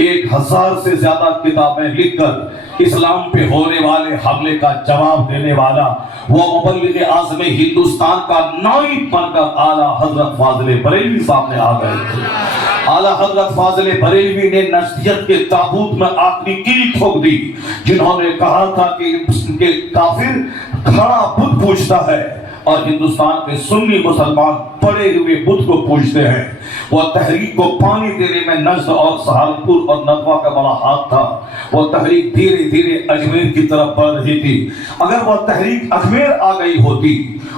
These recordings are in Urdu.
1000 سے زیادہ کتابیں لکھ کر اسلام پہ ہونے والے حملے کا جواب دینے والا وہ مبلغ اعظم ہندوستان کا نائب بن کر اعلیٰ حضرت فاضل بریلوی سامنے آ گئے تھے۔ اعلیٰ حضرت فاضل بریلوی نے نشریت کے تابوت میں آخری کیل ٹھوک دی، جنہوں نے کہا تھا کہ کافر کھڑا بت پوجتا ہے اور ہندوستان کے سنی مسلمان پڑے ہوئے بت کو پوجتے ہیں۔ وہ تحریک کو پانی دینے میں نجد اور سہارنپور اور ندوہ کا بڑا ہاتھ تھا۔ وہ تحریک دھیرے دھیرے اجمیر کی طرف بڑھ رہی تھی۔ اگر وہ تحریک اجمیر آ گئی ہوتی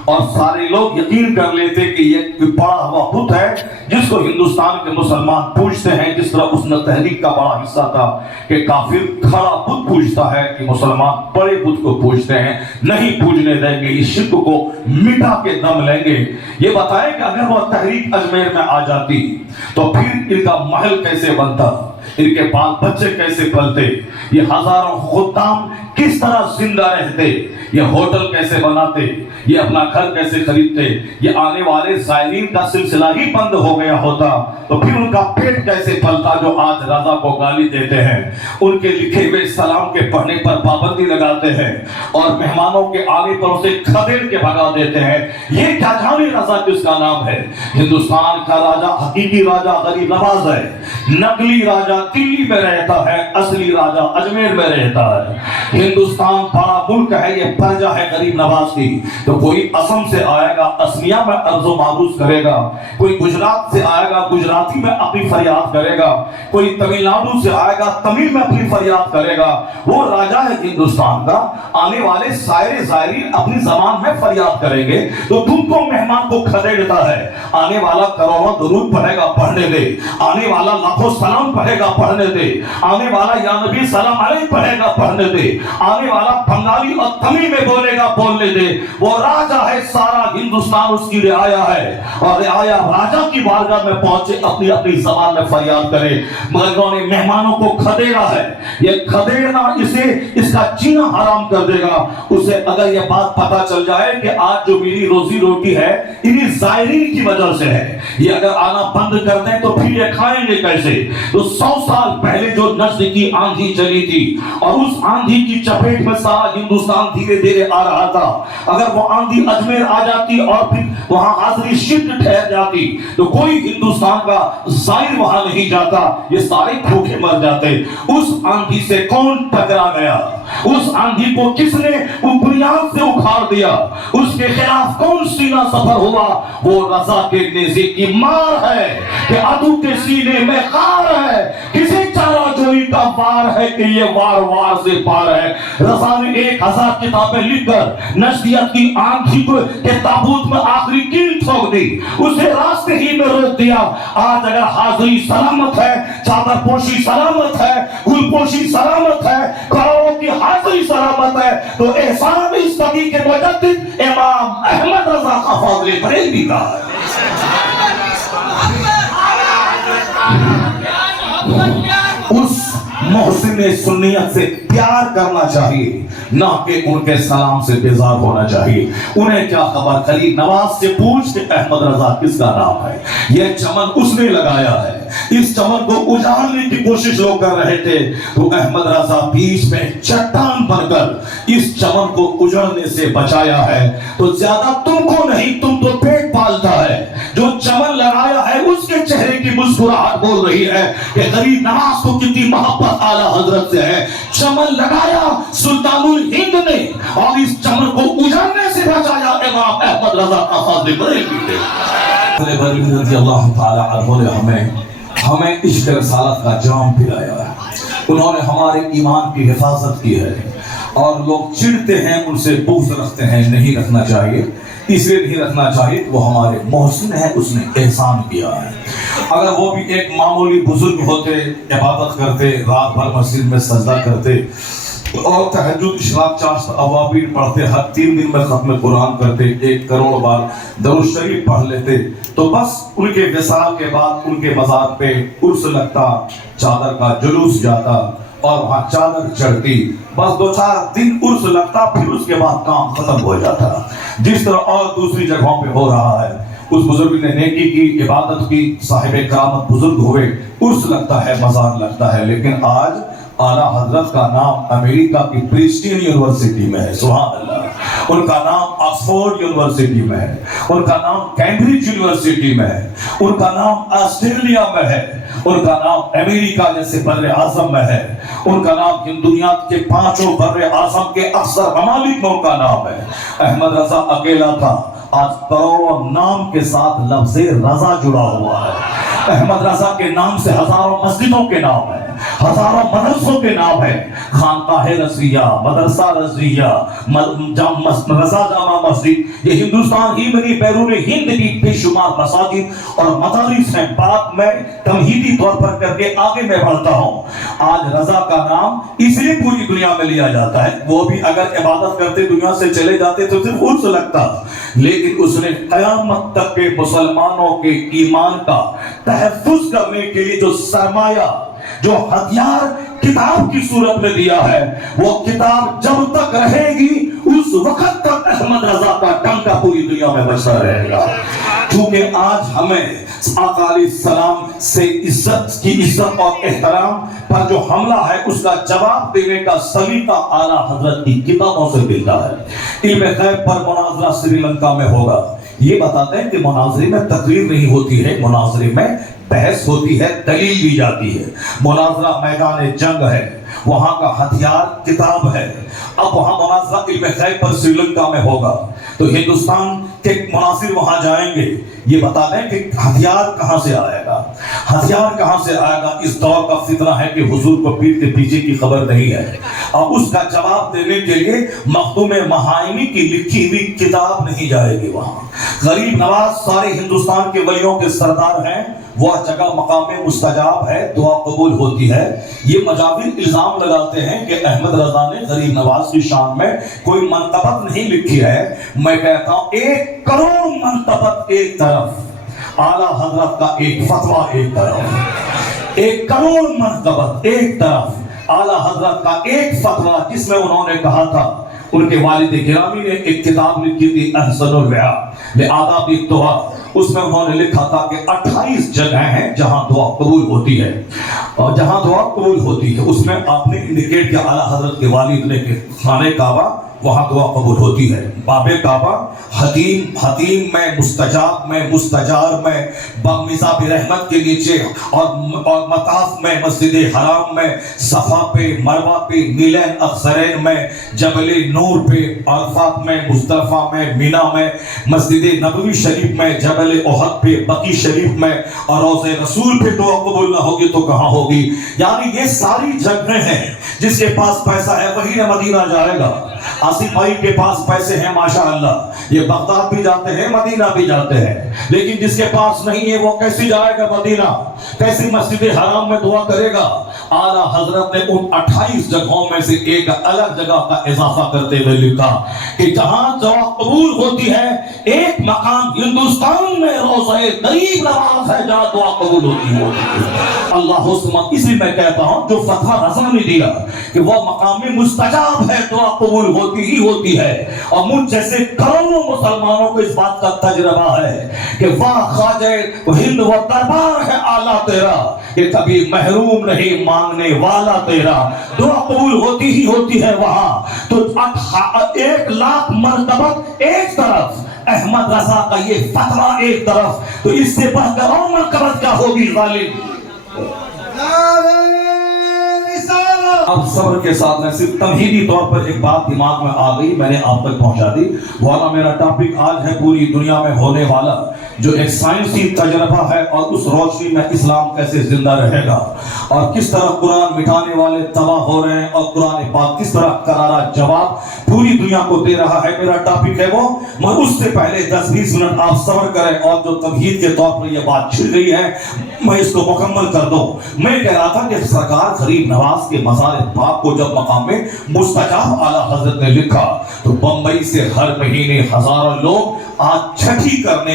اور سارے لوگ یقین کر لیتے کہ یہ پڑا ہوا بت ہے جس کو ہندوستان کے مسلمان پوجتے ہیں، جس طرح اس نے تحریک کا بڑا حصہ تھا کہ کافر کھڑا بت پوجتا ہے کہ مسلمان بڑے بت کو پوجتے ہیں، نہیں پوجنے دیں گے، اس شرک کو مٹا کے دم لیں گے۔ یہ بتائیں کہ اگر وہ تحریک اجمیر میں آ جاتی تو پھر ان کا محل کیسے بنتا، ان کے بال بچے کیسے پلتے، یہ ہزاروں خدام کس طرح زندہ رہتے، یہ ہوٹل کیسے بناتے، یہ اپنا گھر کیسے خریدتے، یہ آنے والے زائرین کا سلسلہ ہی بند ہو گیا ہوتا تو پھر ان کا پیٹ کیسے پلتا جو آج رضا کو گالی دیتے ہیں، ان کے لکھے ہوئے سلام کے پڑھنے پر پابندی لگاتے ہیں اور مہمانوں کے آنے پر اسے کھدیڑ کے بھگا دیتے ہیں۔ یہ کیا جانے رضا کس کا نام ہے؟ ہندوستان کا راجہ حقیقی راجہ غریب نواز ہے، نقلی راجہ دلی میں رہتا ہے، اصلی راجہ اجمیر میں رہتا ہے۔ ہندوستان بڑا ملک ہے، یہ پرجا ہے غریب نواز کی، تو کوئی اسم سے آئے گا اسمیہ میں عرض و معروض کرے گا، کوئی گجرات سے آئے گا گجراتی میں اپنی فریاد کرے گا، کوئی تمل ناڈو سے آئے گا تمل میں اپنی فریاد کرے گا۔ وہ راجہ ہے ہندوستان کا، آنے والے سارے زائرین اپنی زبان میں فریاد کریں گے تو تم کو مہمان کو کھدیڑتا ہے، آنے والا کروڑوں درود پڑھے گا پڑھنے دے، آنے والا لاکھوں سلام پڑھے گا پڑھنے دے، آنے والا یا نبی سلام علیہ پڑھے گا پڑھنے دے، آنے والا بنگالی اور تمل میں بولے گا بولنے دے۔ وہ راجہ ہے، سارا ہندوستان اس کی رعایا ہے اور رعایا راجہ کی بارگاہ میں پہنچے اپنی اپنی زبان میں فریاد کرے، مگر انہوں نے مہمانوں کو کھدیڑا ہے۔ یہ کھدیڑنا اسے اس کا جینا حرام کر دے گا۔ اسے اگر یہ بات پتہ چل جائے کہ آج جو میری روزی روٹی ہے انہی زائرین کی وجہ سے ہے، یہ اگر آنا بند کر دیں تو پھر یہ کھائیں گے کیسے؟ تو 100 سال پہلے جو نجد کی آندھی چلی تھی اور اس آندھی کی چپیٹ میں سارا ہندوستان دھیرے دھیرے آ رہا تھا، اگر وہ آندھی اجمیر آ جاتی اور پھر وہاں حاضری شرک ٹھہر جاتی تو کوئی ہندوستان کا زائر وہاں نہیں جاتا، یہ سارے بھوکے مر جاتے۔ اس آندھی سے کون ٹکرا گیا؟ اس آندھی کو کس نے بنیاد سے اکھاڑ دیا؟ اس کے خلاف کون سینہ سفر ہوا؟ وہ رضا کے نیزے کی مار ہے کہ عدو کے سینے میں خار ہے، کسی چارہ جوئی کا وار ہے کہ یہ وار وار سے پار ہے۔ رضا نے 1000 کتابیں لکھ کر نشریت کی آندھی کے تابوت میں آخری کیل ٹھوک دی، اسے راستے ہی میں روک دیا۔ آج اگر حاضری سلامت ہے، چادر پوشی سلامت ہے، گل پوشی سلامت ہے، کروڑوں کی حاضری سلامت ہے تو احسان استقی کے مجدد امام احمد رضا کا فاضل بریلوی کا ہے۔ اس محسن سنیت سے پیار کرنا چاہیے، نہ کہ ان کے سلام سے بیزار ہونا چاہیے۔ انہیں کیا خبر، غریب نواز سے پوچھ کہ احمد رضا کس کا نام ہے۔ یہ چمن اس نے لگایا ہے، اس چمن کو اجاڑنے کی کوشش لوگ کر رہے تھے تو احمد رضا بیچ میں چٹان بن کر اس چمن کو اجڑنے سے بچایا ہے۔ تو زیادہ تم کو نہیں، تم تو پیٹ پالتا ہے۔ جو چمن لگایا ہے اس کے چہرے کی مسکراہٹ بول رہی ہے کہ غریب نواز کو کتنی محبت اعلیٰ حضرت سے ہے۔ چمن لگایا سلطان الہند نے اور اس چمن کو اجڑنے سے بچایا امام احمد رضا کا فاضل بریلوی نے۔ فاضل بریلوی رضی اللہ تعالیٰ عنہ نے ہمیں عشق رسالت کا جام پلایا ہے، انہوں نے ہمارے ایمان کی حفاظت کی ہے اور لوگ چڑھتے ہیں، ان سے بغض رکھتے ہیں، نہیں رکھنا چاہیے، اس لیے نہیں رکھنا چاہیے کہ وہ ہمارے محسن ہے، اس نے احسان کیا ہے۔ اگر وہ بھی ایک معمولی بزرگ ہوتے، عبادت کرتے، رات بھر مسجد میں سجدہ کرتے اور تہجد اشراق چاشت اوابین پڑھتے، ہر 3 دن میں ختم قرآن کرتے، 1 کروڑ بار درود شریف پڑھ لیتے تو بس ان کے وصال کے بعد ان کے مزار پہ عرس لگتا، چادر کا جلوس جاتا اور وہاں چادر چڑھتی، بس 2-4 دن عرس لگتا، پھر اس کے بعد کام ختم ہو جاتا، جس طرح اور دوسری جگہوں پہ ہو رہا ہے۔ اس بزرگ نے نیکی کی، عبادت کی، صاحب کرامت بزرگ ہوئے، عرس لگتا ہے، مزار لگتا ہے، لیکن آج اعلیٰ حضرت کا نام امریکہ کی پرسٹین یونیورسٹی میں ہے، سبحان اللہ، ان کا نام آکسفورڈ یونیورسٹی میں ہے، ان کا نام کیمبرج یونیورسٹی میں ہے، ان کا نام آسٹریلیا میں ہے، ان کا نام امریکہ جیسے بر اعظم میں ہے، ان کا نام دنیا کے 5 بر اعظم کے اکثر ممالک میں ان کا نام ہے۔ احمد رضا اکیلا تھا، آج کروڑوں نام کے ساتھ لفظ رضا جڑا ہوا ہے۔ احمد رضا کے نام سے ہزاروں مسجدوں کے نام ہیں، ہزاروں مدرسوں کے نام ہیں، خانقاہ رضویہ، مدرسہ رضویہ، رضا جامع مسجد، یہ ہندوستان ہی میں نہیں بیرون ہند بھی بے شمار مساجد اور مدارس ہیں۔ بات میں تمہیدی طور پر کر کے آگے میں بڑھتا ہوں، آج رضا کا نام اس لیے پوری دنیا میں لیا جاتا ہے، وہ بھی اگر عبادت کرتے دنیا سے چلے جاتے تو صرف عرس لگتا، لیکن اس نے قیامت تک کے مسلمانوں کے ایمان کا تحفظ کرنے کے لیے جو سرمایہ، جو ہتھیار کتاب کی صورت میں دیا ہے، وہ کتاب جب تک رہے گی اس وقت تک احمد رضا کا ڈنکا پوری دنیا میں بجتا رہے گا۔ کیونکہ آج ہمیں آقا علیہ السلام سے عزت اور احترام پر جو حملہ ہے اس کا جواب دینے کا سلیقہ اعلیٰ حضرت کی کتابوں سے ملتا ہے۔ علم غیب پر مناظرہ سری لنکا میں ہوگا، یہ بتاتے ہیں کہ مناظرے میں تقریر نہیں ہوتی ہے، مناظرے میں بحث ہوتی ہے، دلیل دی جاتی ہے۔ مناظرہ میدان جنگ ہے، وہاں کا ہتھیار کتاب ہے۔ اب وہاں مناظرہ علم غیب پر سری لنکا میں ہوگا تو ہندوستان کے مناظر وہاں جائیں گے، یہ بتا دیں کہ ہتھیار کہاں سے آئے گا، ہتھیار کہاں سے آئے گا۔ اس دور کا فتنہ ہے کہ حضور کو پیٹ کے پیچھے کی خبر نہیں ہے، اور اس کا جواب دینے کے لیے مخدوم مہائمی کی لکھی ہوئی کتاب نہیں جائے گی وہاں۔ غریب نواز سارے ہندوستان کے ولیوں کے سردار ہیں، وہ جگہ مقام مستجاب ہے، دعا قبول ہوتی ہے۔ یہ مجاور الزام لگاتے ہیں کہ احمد رضا نے غریب نواز کی شان میں کوئی منقبت نہیں لکھی ہے۔ میں کہتا ہوں 1 کروڑ منقبت ایک طرف، اعلیٰ حضرت کا ایک فتویٰ ایک طرف، 1 کروڑ منقبت ایک طرف، اعلیٰ حضرت کا ایک فتویٰ جس میں انہوں نے کہا تھا، ان کے والد گرامی نے ایک کتاب لکھی تھی احسن الوعاء لآداب الدعاء، اس میں انہوں نے لکھا تھا کہ 28 جگہیں ہیں جہاں دعا قبول ہوتی ہے، اور جہاں دعا قبول ہوتی ہے اس میں آپ نے انڈیکیٹ کیا اعلیٰ حضرت کے والد نے کہ خانہ کعبہ وہاں دعا قبول ہوتی ہے، باب کعبہ، حتیم میں، مستجاب میں، مستجار میں، مزاب رحمت کے نیچے، اور مطاف میں، مسجد حرام میں، صفا پہ، مروہ پہ، میلین اخسرین میں، جبل نور پہ، عرفات میں، مزدلفہ میں، مینا میں، مسجد نبوی شریف میں، جبل احد پہ، بقی شریف میں، اور روضہ رسول پہ دعا قبول نہ ہوگی تو کہاں ہوگی؟ یعنی یہ ساری جگہیں ہیں، جس کے پاس پیسہ ہے وہی مدینہ جائے گا۔ آصف بھائی کے پاس پیسے ہیں ماشاءاللہ، یہ بغداد بھی جاتے ہیں، مدینہ بھی جاتے ہیں، لیکن جس کے پاس نہیں ہے وہ کیسے جائے گا مدینہ، کیسے مسجد حرام میں دعا کرے گا؟ اعلیٰ حضرت نے ان 28 جگہوں میں سے ایک الگ جگہ کا اضافہ کرتے ہوئے لکھا کہ جہاں دعا قبول ہوتی ہے، ایک مقام ہندوستان میں روضہ غریب نواز ہے جہاں دعا قبول ہوتی ہے۔ اللہ حسن، اسی میں کہتا ہوں جو فتح رضا نے دیا کہ وہ مقام مستجاب ہے، دعا قبول ہوتی ہی ہوتی ہے، اور مجھ جیسے کروڑوں مسلمانوں کو اس بات کا تجربہ ہے کہ واہ خواجہ ہند و دربار ہے اعلیٰ تیرا، کہ کبھی محروم نہیں مانگنے والا تیرا، دعا قبول ہوتی ہی ہوتی ہے وہاں۔ تو 1,00,000 مرتبہ ایک طرف، احمد رضا کا یہ فتویٰ ایک طرف، تو اس سے بڑھ کر اور منقبت کیا ہوگی غالب؟ اب صبر کے ساتھ میں صرف تمہیدی طور پر ایک بات دماغ میں آ گئی، میں نے آپ تک پہنچا دی، والا میرا ٹاپک آج ہے پوری دنیا میں ہونے والا جو ایک سائنسی تجربہ ہے، اور اس روشنی میں اسلام کیسے زندہ رہے گا، اور کس طرح قرآن مٹانے والے تباہ ہو رہے ہیں، اور قرآن پاک کس طرح کرارا جواب پوری دنیا کو دے رہا ہے۔ میرا ٹاپک ہے وہ، میں اس سے پہلے 10-20 منٹ آپ صبر کریں، اور جو تمہید کے طور پر یہ بات چھڑ گئی ہے میں اس کو مکمل کر دوں۔ میں کہہ رہا تھا کہ سرکار غریب نواز کے مزار پاک کو جب مقام میں مستجاب اعلیٰ حضرت نے لکھا تو بمبئی سے ہر مہینے ہزاروں لوگ آج چھٹی کرنے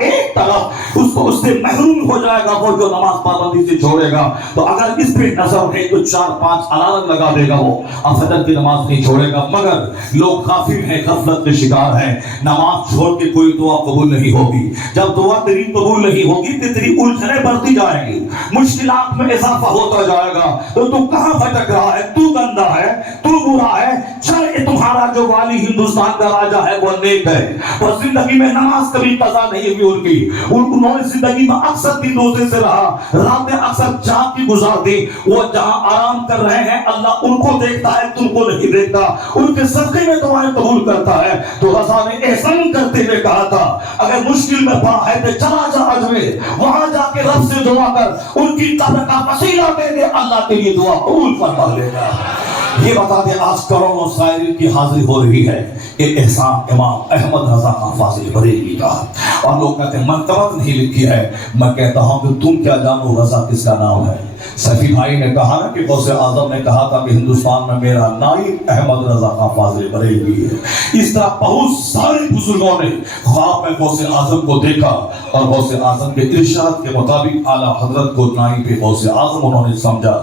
ایک طرف اس سے محروم ہو جائے گا وہ جو نماز پابندی سے چھوڑے گا. تو اگر اس پہ نظر ہے تو 4-5 الارم لگا دے گا وہ اب فجر کی نماز نہیں چھوڑے گا. مگر لوگ غافل ہیں, غفلت کے شکار ہیں. نماز چھوڑ کے کوئی دعا قبول نہیں ہوگی. جب دعا تیری قبول نہیں ہوگی تو تیری الجھنیں بڑھتی جائیں گی, مشکلات میں اضافہ ہوتا جائے گا. تو تو کہاں بھٹک رہا ہے, تو گندا ہے, تو برا ہے. چل تمہارا جو والی ہندوستان کا راجا ہے وہ نیک ہے, اور زندگی میں نماز کبھی قضا نہیں ہوئی ان کی. انہوں نے زندگی میں اکثر دن روزے سے رہا, راتیں اکثر جاگ کی گزار دی. وہ جہاں آرام کر رہے ہیں اللہ ان کو دیکھتا ہے, تم کو نہیں دیکھتا. ان کے صدقے میں دعائیں قبول کرتا ہے. تو رضا نے احسان کرتے ہوئے کہا تھا اگر مشکل میں پڑا ہے تو چلا جا اجمیر, وہاں جا کے رب سے دعا کر, ان کی قبر کا وسیلہ دے دے, اللہ کے لیے دعا قبول فرما لے گا. یہ بتا دیں آج کروڑوں سائرین کی حاضری ہو رہی ہے. یہ احسان امام احمد رضا خان فاضل بریلوی کا, اور لوگ کہتے ہیں منقبت نہیں لکھی ہے. میں کہتا ہوں کہ تم کیا جانو رضا کس کا نام ہے. سفی بھائی نے کہا نا کہ غوث اعظم نے کہا تھا کہ ہندوستان میں میرا نائب احمد رضا خان فاضل بریلوی ہے. اس طرح بہت سارے بزرگوں نے خواب میں غوث اعظم کو دیکھا, اور غوث اعظم کے ارشاد کے مطابق اعلیٰ حضرت کو نائب غوث اعظم انہوں نے سمجھا.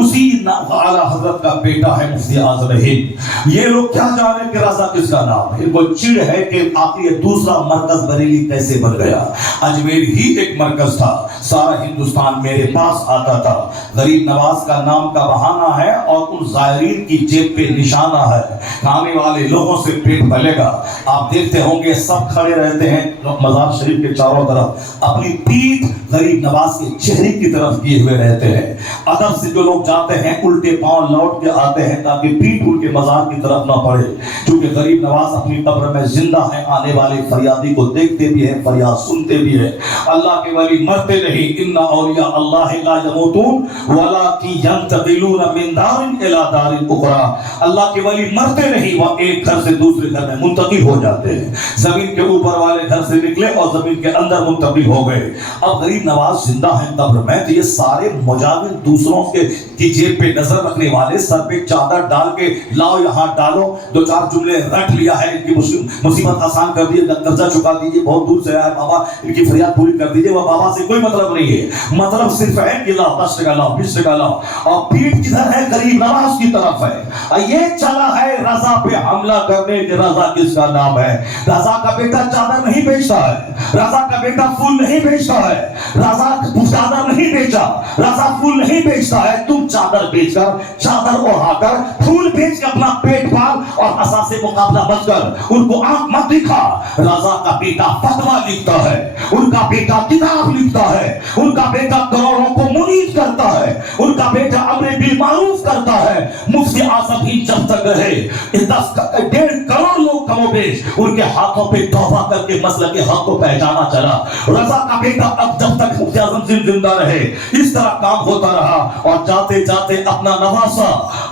اسی اعلیٰ حضرت کا بیٹا ہے مفتی اعظم ہند. یہ لوگ کیا جانے کہ رضا کس کا نام ہے. ان کو چڑ ہے کہ آخر یہ دوسرا مرکز بریلی کیسے بن گیا. اجمیر ہی ایک مرکز تھا, سارا ہندوستان میرے پاس آتا تھا. غریب نواز کا نام کا بہانہ ہے اور ان زائرین کی جیب پہ نشانہ ہے. آنے والے لوگوں سے پیٹ پلے گا. آپ دیکھتے ہوں گے سب کھڑے رہتے ہیں مزار شریف کے چاروں طرف, اپنی پیٹھ غریب نواز کے چہرے کی طرف کیے ہوئے رہتے ہیں. ادب سے جو لوگ جاتے ہیں الٹے پاؤں لوٹ کے آتے ہیں تاکہ پیٹھ ان کے مزار کی طرف نہ پڑے, کیونکہ غریب نواز اپنی قبر میں زندہ ہیں. آنے والے فریادی کو دیکھتے بھی ہیں, فریاد سنتے بھی ہیں. اللہ کے ولی مرتے نہیں, ان اولیاء اللہ لا یموتون ولکن ینتقلون من دار الی دار اخری. اللہ کے ولی مرتے نہیں, وہ ایک گھر سے دوسرے گھر میں منتقل ہو جاتے ہیں. زمین کے اوپر والے گھر سے نکلے اور زمین کے اندر منتقل ہو گئے. اب غریب نواز زندہ ہیں قبر میں, تو یہ سارے مجاور دوسروں کی جیب پہ نظر رکھنے والے سر پہ چادر ڈال کے لاؤ یہاں ڈالو, 2-4 جملے رکھ لیا ہے, ان کی مصیبت آسان کر دیجیے, قرضہ چکا دیجیے, بہت دور سے آیا بابا ان کی فریاد پوری کر دیجیے. وہ بابا سے کوئی مطلب نہیں ہے, مطلب صرف ہے کہ لاؤ 10 ٹکا لاؤ 20 ٹکا لاؤ. اور پیٹ کدھر ہے, غریب نواز کی طرف ہے. یہ چلا ہے رضا پہ حملہ کرنے کے. رضا کس کا نام ہے. رضا کا بیٹا چادر نہیں بیچتا ہے, رضا کا بیٹا پھول نہیں بیچتا ہے, رضا چادر نہیں بیچا, رضا پھول نہیں بیچتا ہے. تم چادر بیچ کر, چادر اوڑھا کر, پھول بیچ کے اپنا پیٹ پال اور عصا سے مقابلہ بچ کر ان کو آنکھ مت دکھا. رضا کا بیٹا فتویٰ لکھتا ہے, ان کا بیٹا کتاب لکھتا ہے, ان کا بیٹا کروڑوں کو منیب کرتا ہے, ان کا بیٹا امر بالمعروف کرتا ہے. مفتی اعظم ہی جب تک رہے 10-1.5 کروڑ لوگ کم و بیش ان کے ہاتھوں پہ توبہ کر کے مسلک حق کو پہچانا چلا. رضا کا بیٹا اب جب تک مفتی اعظم زندہ رہے اس طرح کام ہوتا رہا, اور جاتے جاتے اپنا نواسا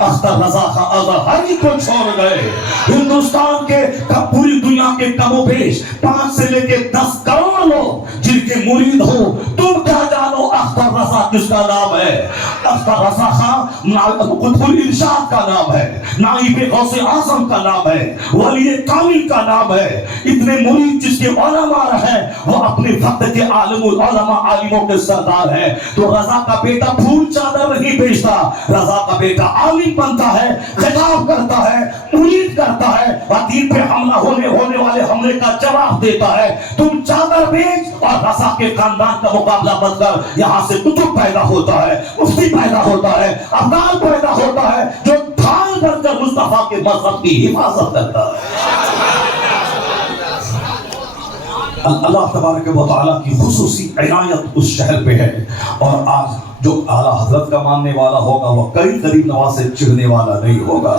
اختر رضا خان اظہری کو چھوڑ گئے. ہندوستان کے پوری دنیا کے کم و بیش 5 سے لے کے 10 کروڑ لوگ جن کے مرید ہو, تم کیا جانو اختر رضا کس کا نام ہے. اختر رضا خان قطب الارشاد کا نام ہے, نائب غوث اعظم کا نام ہے, ولی کامل کا نام ہے. اتنے مرید جس کے علماء ہیں وہ اپنے وقت کے عالم العلماء عالموں کے سردار ہیں. تو رضا کا بیٹا پھول چادر نہیں بیچتا, رضا کا بیٹا عالم بنتا ہے, خطاب کرتا ہے, مرید کرتا ہے, اور دین پہ حملہ ہونے والے حملے کا جواب دیتا ہے. تم چادر بیچ اور رضا کے خاندان کا مقابلہ مت کر. یہاں سے کتب پیدا ہوتا ہے, مفتی پیدا ہوتا ہے, افضال پیدا ہوتا ہے جو ڈھال کر کر مصطفیٰ کے مذہب کی حفاظت کرتا ہے. اللہ تبارک و تعالیٰ کی خصوصی عنایت اس شہر پہ ہے. اور آج جو اعلیٰ حضرت کا ماننے والا ہوگا وہ کئی غریب نواز سے چڑھنے والا نہیں ہوگا.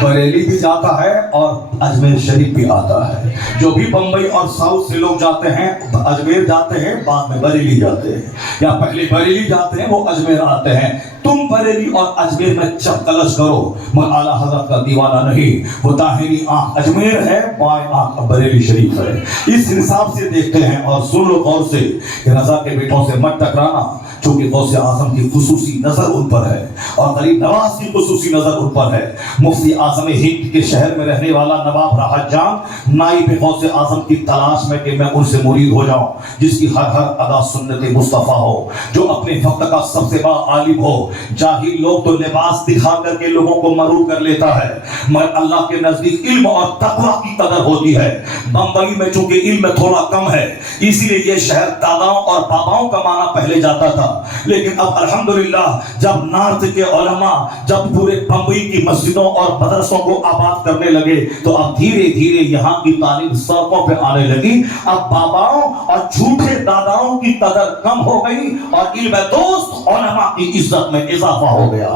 بریلی بھی جاتا ہے اور اجمیر شریف بھی آتا ہے. جو بھی بمبئی اور ساؤتھ سے لوگ جاتے ہیں اجمیر جاتے ہیں, بعد میں بریلی جاتے ہیں, یا پہلے بریلی جاتے ہیں وہ اجمیر آتے ہیں. تم بریلی اور اجمیر میں چپکلش کرو, میں اعلیٰ حضرت کا دیوانہ نہیں. وہ داہنی آنکھ اجمیر ہے, بائیں آنکھ بریلی شریف ہے. اس حساب سے دیکھتے ہیں. اور سن لو غور سے کہ رضا کے بیٹوں سے مت ٹکرانا. چونکہ غوث اعظم کی خصوصی نظر ان پر ہے اور غریب نواز کی خصوصی نظر ان پر ہے. مفتی اعظم ہند کے شہر میں رہنے والا نواب راحت جان نائب غوث اعظم کی تلاش میں کہ میں ان سے مرید ہو جاؤں جس کی ہر ادا سنت مصطفیٰ ہو, جو اپنے وقت کا سب سے بڑا عالم ہو. جاہل لوگ تو لباس دکھا کر کے لوگوں کو مرور کر لیتا ہے, مگر اللہ کے نزدیک علم اور تقویٰ کی قدر ہوتی ہے. بمبئی میں چونکہ علم تھوڑا کم ہے اسی لیے یہ شہر داداؤں اور باباؤں کا معنی پہلے جاتا تھا, لیکن اب الحمدللہ جب نارتھ کے علماء جب پورے بمبئی کی مسجدوں اور مدرسوں کو آباد کرنے لگے تو اب دھیرے دھیرے یہاں کی تعلیم سڑکوں پہ آنے لگی. اب باباؤں اور جھوٹے داداؤں کی قدر کم ہو گئی اور علم دوست علماء کی عزت میں اضافہ ہو گیا.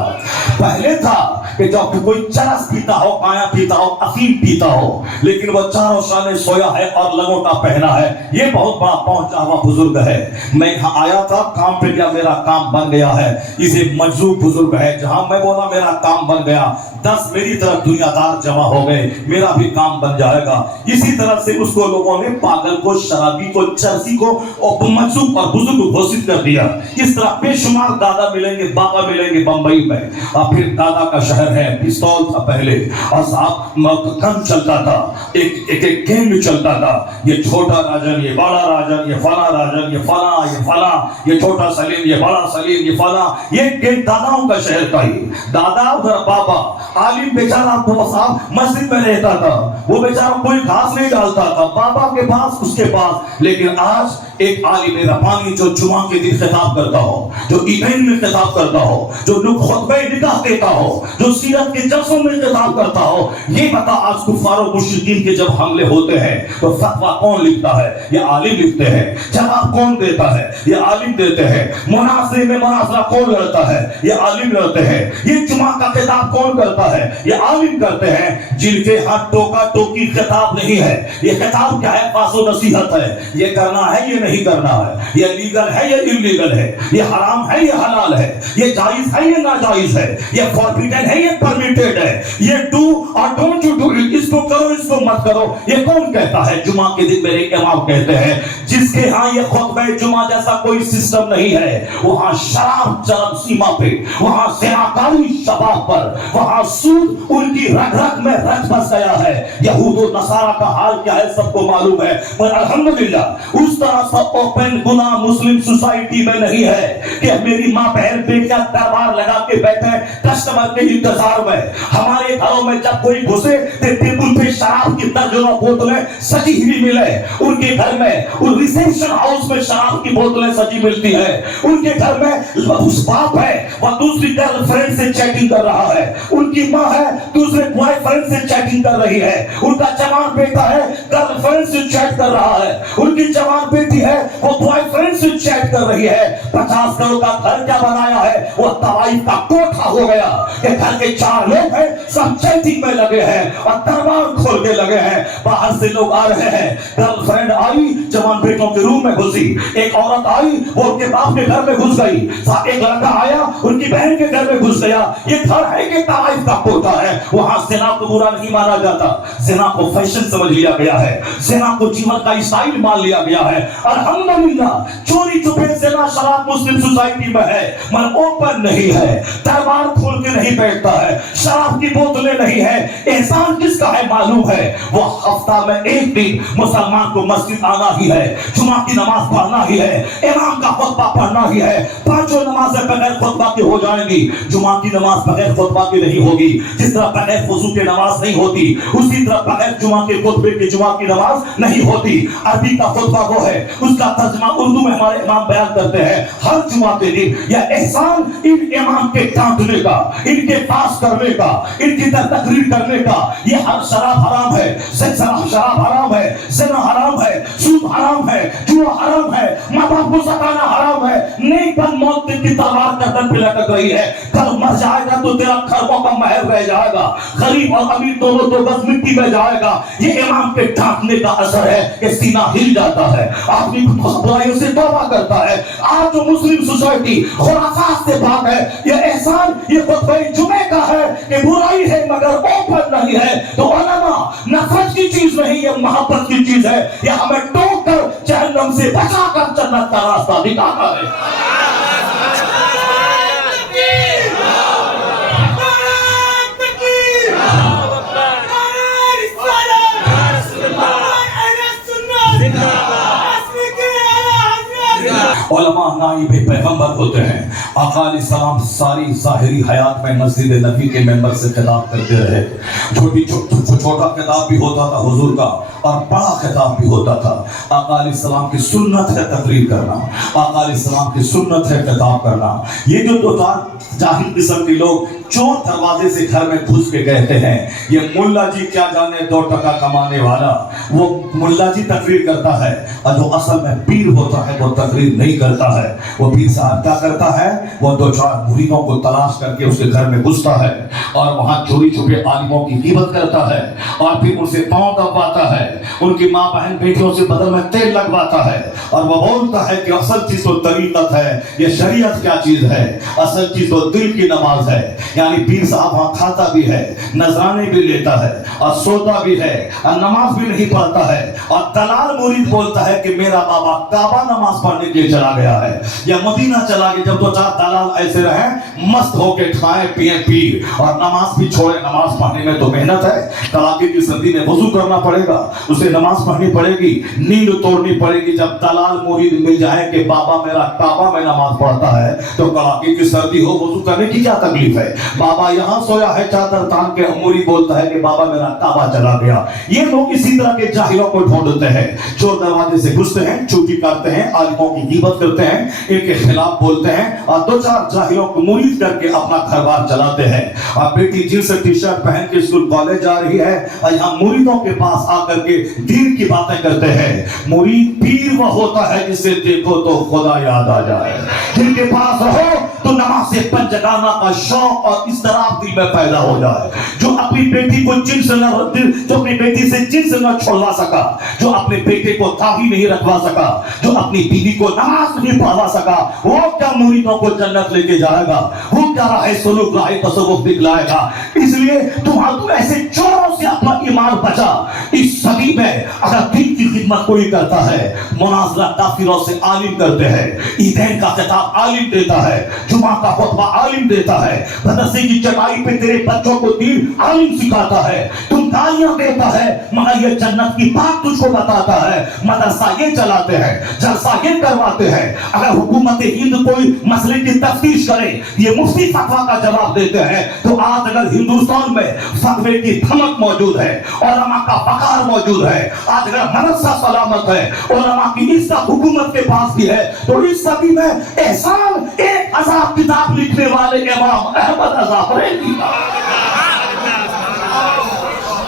پہلے تھا کہ جب کوئی چرس پیتا ہو, آیا پیتا ہو, افیم پیتا ہو, لیکن وہ چاروں شانے سویا ہے اور لنگوٹا پہنا ہے, یہ بہت بڑا پہنچا ہوا بزرگ ہے. میں یہاں آیا تھا کام پہ گیا, میرا کام بن گیا ہے. اسے مجذوب بزرگ ہے, جہاں میں بولا میرا کام بن گیا 10 میری طرف دنیا دار جمع ہو گئے, میرا بھی کام بن جائے گا. اسی طرح سے اس کو لوگوں نے پاگل کو, شرابی کو, چرسی کو اور مجذوب اور بزرگ گھوشت کر دیا. اس طرح بے شمار دادا ملیں گے, بابا ملیں گے بمبئی میں. اور پھر دادا کا شہر ہے, پستول تھا پہلے اور صاحب گن چلتا تھا, ایک گینگ چلتا تھا. یہ چھوٹا راجن, یہ بڑا راجن, یہ فلاں راجن, یہ فلاں, یہ فلاں, یہ چھوٹا سلیم, یہ بڑا سلیم, یہ فلاں. یہ گینگ داداؤں کا شہر تھا. ہی دادا ادھر بابا. عالم بیچارہ صاحب مسجد میں رہتا تھا, وہ بیچارہ کوئی گھاس نہیں ڈالتا تھا, بابا کے پاس اس کے پاس. لیکن آج ایک عالم ربانی جو جمعہ کے دن خطاب کرتا ہو, جو ایونٹ میں خطاب کرتا ہو, جو خطبہ نکاح دیتا ہو, جو سیرت کے جلسوں میں خطاب کرتا ہو, یہ بتا آج کفار و مشرکین کے جب حملے ہوتے ہیں تو فتویٰ کون لکھتا ہے؟ یہ عالم لکھتے ہیں. جواب کون دیتا ہے؟ یہ عالم دیتے ہیں. مناظرے میں مناظرہ کون لڑتا ہے؟ یہ عالم لڑتے ہیں. یہ جمعہ کا خطاب کون کرتا ہے؟ یہ عالم کرتے ہیں. جن کے ہاتھ ٹوکا ٹوکی خطاب نہیں ہے. یہ خطاب کیا ہے؟ واضح و نصیحت ہے. یہ کرنا ہے, یہ نہیں کرنا ہے, یہ لیگل ہے, یہ انلیگل ہے, یہ حرام ہے, یہ حلال ہے, یہ جائز ہے, یہ ناجائز ہے, یہ فوربیڈن ہے, یہ پرمیٹڈ ہے, یہ ڈو اور ڈونٹ یو ڈو اٹ, اس کو کرو, اس کو مت کرو. یہ کون کہتا ہے؟ جمعہ کے دن میرے امام کہتے ہیں جس کے ہاں یہ خطبہ جمعہ جیسا کوئی سسٹم نہیں ہے, وہاں شراب چرم سیما پہ, وہاں زناکاری شباب پر, وہاں سود ان کی رگ رگ میں رچ بس گیا ہے. یہود و نصارہ کا حال کیا ہے سب کو معلوم ہے, پر الحمدللہ اس طرح سب اوپن گناہ مسلم سوسائٹی میں نہیں ہے کہ میری ماں بہن بیٹیاں دربار لگا کے بیٹھے کسٹمر کے انتظار میں. ہمارے گھروں میں جب کوئی گھسے تو ٹیبل پہ شراب کی درجنوں بوتلیں سجی ہوئی ملے. ان کے گھر میں ان ریسیپشن ہاؤس میں شراب کی بوتلیں سجی ملتی ہیں. ان کے گھر میں اس باپ ہے وہ دوسری گرل فرینڈ سے چیٹنگ کر رہا ہے, ان کی ماں ہے دوسرے بوائے فرینڈ سے چیٹنگ کر رہی ہے, ان کا جوان بیٹا ہے گرل فرینڈ سے چیٹ کر رہا ہے, ان کی جوان بیٹی ہے وہ بوائے فرینڈ سے چیٹ کر رہی ہے. 50 کروڑ کا گھر کیا بنایا ہے, وہ طوائف کا کوٹھا ہو گیا کہ گھر کے 4 لوگ ہیں سب چیٹنگ میں لگے ہیں اور دربار کھول کے لگے ہیں. باہر سے لوگ آ رہے ہیں, گرل فرینڈ آئی جوان بیٹوں کے روم میں گھسی, ایک عورت آئی وہ ان کے باپ کے گھر میں گھس گئی, ایک لڑکا آیا ان کی بہن کے گھر میں گھس گیا. یہ گھر ہے کہ طوائف کا کوٹھا ہے. وہاں زنا کو برا نہیں مانا جاتا, زنا کو فیشن سمجھ لیا گیا ہے, زنا کو جیون کا اسٹائل مان لیا گیا ہے. الحمدللہ چوری چھپے زنا شراب مسلم سوسائٹی میں ہے مگر اوپن نہیں ہے, دربار کھول کے نہیں بیٹھتا ہے, شراب کی بوتلیں نہیں ہے. احسان کس کا ہے معلوم ہے, وہ ہفتہ میں ایک دن مسلمان کو مسجد آنا ہی ہے, جمعہ کی نماز پڑھنا ہی ہے, امام کا خطبہ پڑھنا ہی ہے. 5 نمازیں بغیر خطبہ کے ہو جائیں گی, جمعہ کی نماز بغیر خطبہ کی نہیں ہوگی. جس طرح بغیر وضو کے نماز نہیں ہوتی اسی طرح بغیر جمعہ کے خطبے کے جمعہ کی نماز نہیں ہوتی. عربی کا خطبہ وہ ہے, اس کا ترجمہ اردو میں ہمارے امام بیان کرتے ہیں. ہر جمعہ کے دن یہ احسان ان امام کے ڈانٹنے کا, ان کے پاس کرنے کا, ان کی تقریر کرنے کا. یہ ہر شراب حرام ہے, شراب حرام ہے, زنا حرام ہے, سود حرام ہے, جوا حرام ہے, ماں باپ کو ستانا حرام ہے. نیک بد موت کی تلوار گردن پہ لٹک رہی ہے, کل مر جائے گا تو تیرا خربوں کا مہر رہ جائے گا, غریب اور امیر دونوں تو بس مٹی میں جائے گا. یہ امام کے ڈانٹنے کا اثر ہے کہ سینہ ہل جاتا ہے, آدمی برائیوں سے توبہ کرتا ہے. آج جو مسلم سوسائٹی خرافات سے پاک ہے, یہ احسان یہ خطبہ جمعے کا ہے کہ برائی ہے مگر اوپن نہیں ہے. تو علماء نفرت کی چیز نہیں, یہ محبت کی چیز ہے. یہ ہمیں ٹوک کر جہنم سے بچا کر جنت کا راستہ دکھاتا ہے. علماء نائب پیغمبر ہوتے ہیں. آقا علیہ السلام ساری ظاہری حیات میں مسجد نبی کے ممبر سے خطاب کرتے رہے. چھوٹا خطاب بھی ہوتا تھا حضور کا اور بڑا خطاب بھی ہوتا تھا. آقا علیہ السلام کی سنت ہے تقریر کرنا, آقا علیہ السلام کی سنت ہے خطاب کرنا. یہ جو دو چار جاہل قسم کے لوگ چور دروازے سے گھر میں گھس کے کہتے ہیں یہ ملا جی کیا جانے 2 ٹکا کمانے والا, وہ ملا جی تقریر کرتا ہے, اور جو اصل میں پیر ہوتا ہے وہ تقریر نہیں کرتا ہے. وہ پیر صاحب کیا کرتا ہے, وہ 2-4 مریدوں کو تلاش کر کے اس کے گھر میں گھستا ہے اور وہاں چوری چھپے عالموں کی غیبت کرتا ہے اور پھر ان سے پاؤں دبواتا ہے, ان کی ماں بہن بیٹیوں سے بدن میں تیل لگواتا ہے اور وہ بولتا ہے کہ اصل چیز تو طریقت ہے, یہ شریعت کیا چیز ہے, اصل چیز تو دل کی نماز ہے. یعنی پیر صاحب وہاں کھاتا بھی ہے, نذرانے بھی لیتا ہے اور سوتا بھی ہے اور نماز بھی نہیں پڑھتا ہے, اور دلال مرید بولتا ہے کہ میرا بابا کعبہ نماز پڑھنے کے لیے چلا گیا ہے یا مدینہ چلا گیا. جب 2-4 دلال ایسے رہے مست ہو کے کھائیں پیئیں پیر اور نماز بھی چھوڑے. نماز پڑھنے میں تو محنت ہے, کڑاکے کی سردی میں وضو کرنا پڑے گا, اسے نماز پڑھنی پڑے گی, نیند توڑنی پڑے گی. جب دلال مرید مل جائے کہ بابا میرا کعبہ میں نماز پڑھتا ہے تو کڑاکے کی سردی ہو وضو کرنے کی کیا تکلیف ہے. بابا یہاں سویا ہے چادر تان کے, مرید بولتا ہے کہ بابا میرا کعبہ چلا گیا. یہ لوگ اسی طرح کے جاہلوں کو ڈھونڈتے ہیں, چور دروازے سے گھستے ہیں, چوری کرتے ہیں, عالموں کی غیبت کرتے ہیں, ان کے خلاف بولتے ہیں اور 2-4 جاہلوں کو مرید کر کے اپنا گھر بار چلاتے ہیں. اور بیٹی جنس ٹی شرٹ پہن کے اسکول کالج جا رہی ہے اور یہاں مریدوں کے پاس آ کر کے دین کی باتیں کرتے ہیں. مرید پیر وہ ہوتا ہے جسے دیکھو تو خدا یاد آ جائے, جن کے پاس رہو تو نماز پنجگانہ کا شوق اور اضطراب دل میں پیدا ہو جائے, جو اپنی بیٹی کو جنس نہ جو اپنی بیٹی سے جنس نہ چھوڑوا سکا, جو اپنے بیٹے کو داڑھی نہیں رکھوا سکا, جو اپنی بیوی کو نماز نہیں پڑھوا سکا, وہ کیا مریدوں کو جنت لے کے جائے گا, وہ کیا راہ سلوک راہ تصوف دکھلائے گا. اس لیے تو ایسے چوروں سے اپنا ایمان بچا. اس صدی میں اگر دین کی خدمت کوئی کرتا ہے, مناظرہ کافروں سے عالم کرتے ہیں, عیدین کا خطاب عالم دیتا ہے, جمعہ کا خطبہ عالم دیتا ہے, مدرسے کی چٹائی پہ تیرے بچوں کو دین عالم سکھاتا ہے, تم گالیاں دیتا ہے مگر یہ جنت کی بات تجھ کو بتاتا ہے, مدرسہ یہ چلاتے ہیں, جلسہ یہ کرواتے ہیں. اگر حکومت ہند کوئی مسئلے کی تفتیش کرے, یہ مفتی فتویٰ کا جواب دیتے ہیں, تو آج اگر ہندوستان میں فتوے کی دھمک موجود ہے, علماء کا وقار موجود ہے, آج اگر مدرسہ سلامت ہے, علماء کی عزت حکومت کے پاس بھی ہے, تو اس صدی میں احسان 1000 کتاب لکھنے والے امام احمد رضا بریلوی کا,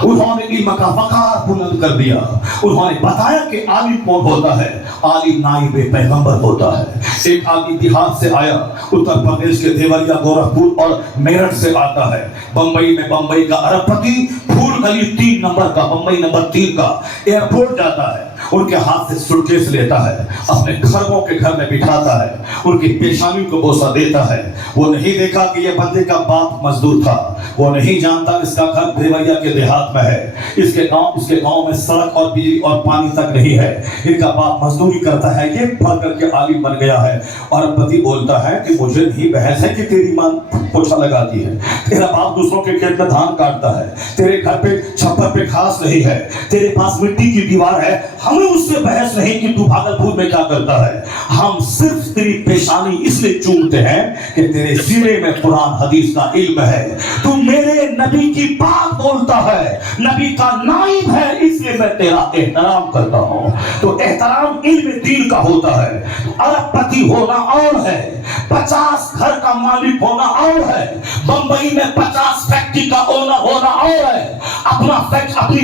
انہوں نے علم کا وقار بلند کر دیا. انہوں نے بتایا کہ عالم کون ہوتا ہے, عالم نائب پیغمبر ہوتا ہے. ایک آدمی بہار سے آیا, اتر پردیش کے دیوریا گورکھپور اور میرٹھ سے آتا ہے. بمبئی میں بمبئی کا ارب پتی, پھول گلی 3 نمبر کا, بمبئی نمبر 3 کا ایئرپورٹ جاتا ہے. ان کے ہاتھ سے سوٹکیس لیتا ہے, اپنے خرگوں کے گھر میں بٹھاتا ہے, ان کی پیشانی کو بوسہ دیتا ہے. وہ نہیں دیکھا کہ یہ بندے کا باپ مزدور تھا, وہ نہیں جانتا اس کا گھر دیوریا کے دیہات میں ہے, اس کے گاؤں میں سڑک اور بجلی اور پانی تک نہیں ہے, ان کا باپ مزدوری کرتا ہے, یہ پڑھ کر کے عالم بن گیا ہے. اور پتی بولتا ہے کہ مجھے نہیں بحث ہے کہ تیری ماں پوچھا لگاتی ہے, تیرا باپ دوسروں کے کھیت میں دھان کاٹتا ہے, تیرے گھر پہ چھپر پہ گھاس نہیں ہے, تیرے پاس مٹی کی دیوار ہے, ہمیں اس سے بحث نہیں کہ تو بھاگلپور میں کیا کرتا ہے. ہم صرف تیری پیشانی اس لیے چومتے ہیں کہ تیرے سینے میں قرآن حدیث کا علم ہے, تو میرے نبی کی بات بولتا ہے, نبی کا نائب ہے, اس لیے میں تیرا احترام کرتا ہوں. تو احترام علم دین کا ہوتا ہے. ارب پتی ہونا اور ہے, 50 گھر کا مالک ہونا اور ہے, بمبئی میں 50 فیکٹری کا اونر ہونا اور ہے, اپنی